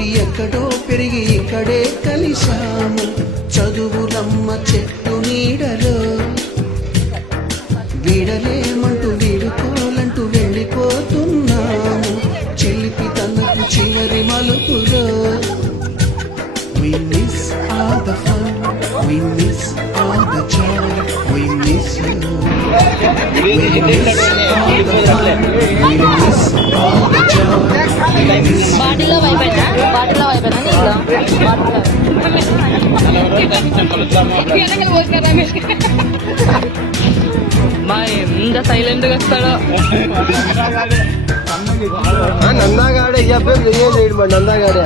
పుట్టి ఎక్కడో పెరిగి ఇక్కడే కలిశాము చదువులమ్మ చెట్టు నీడలో వీడలేమంటూ వీడుకోలంటూ వెళ్ళిపోతున్నాము చిలిపి తనకు చివరి మలుపులో We miss all the fun, we miss all the joy, we miss you. We miss all the fun, we miss all the joy, we miss you. బాటిల్లో వైపేనా నీళ్ళు మా ఎంత సైలెంట్ గా వస్తాడో నందాగాడే చెప్పేది నందాగాడే